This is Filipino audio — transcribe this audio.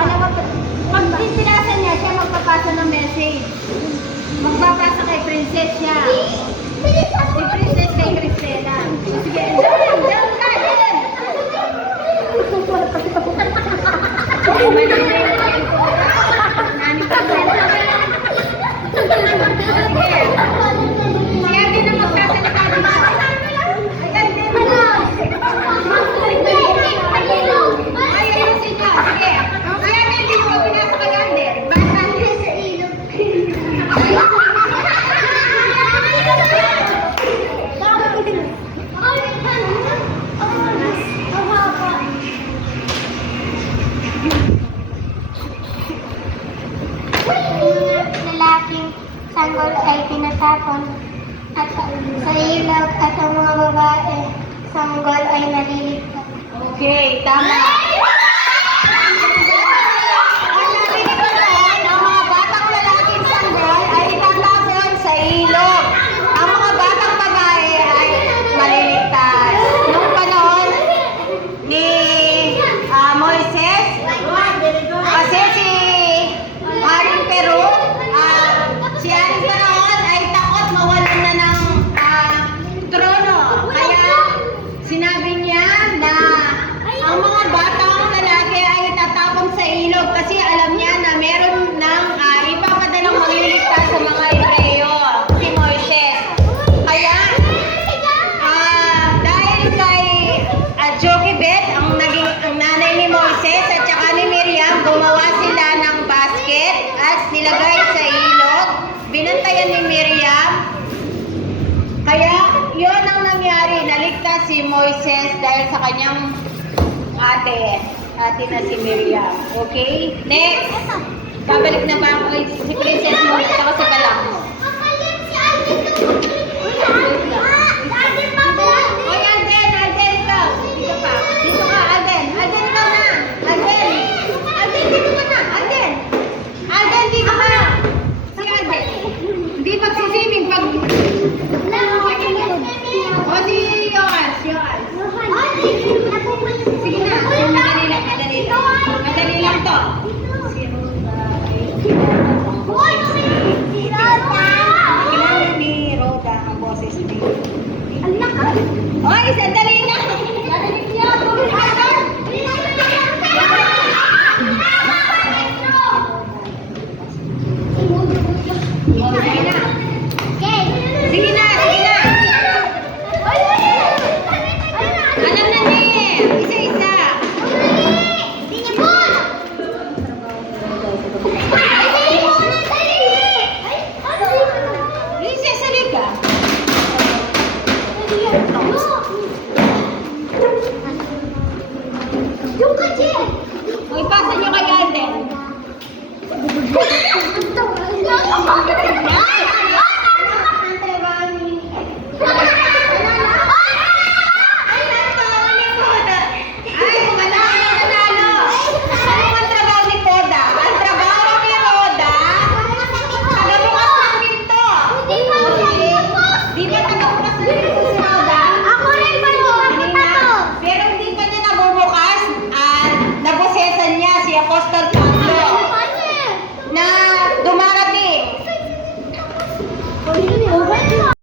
Pag pinasa niya, siya magpapasa ng message. Magpapasa kay Princess siya. Si Princess kay Cristela. Sige, down ka din! Nani pa rin. Sige. Siya din ang magsasalita dito. Lalaking sanggol ay tinatapon at sa ilog at ang mga babae sanggol ay naliligtas. Okay, tama. Ang narinig ko noon, ang mga batang lalaking sanggol ay itatapon sa ilog. Ang mga batang babae ay maliligtas. Noong panahon ni Moises, kasi si Haring Peru, si Haring Panahon ay takot mawalan na ng trono. Kaya sinabi niya na ang mga batang lalaki ay itatapon sa ilog kasi alam niya na meron ng ipapadalang magliligtas sa mga Hebreo, si Moises. Kaya dahil kay Jochebed, ang nanay ni Moises at saka ni Miriam, gumawa sila ng basket at nilagay sa ilog. Binantayan ni Miriam. Kaya yun ang nangyari, naligtas si Moises dahil sa kanyang ate na si Miriam. Okay? Next. Babalik na ba ako si Princess mo at saka si Balak?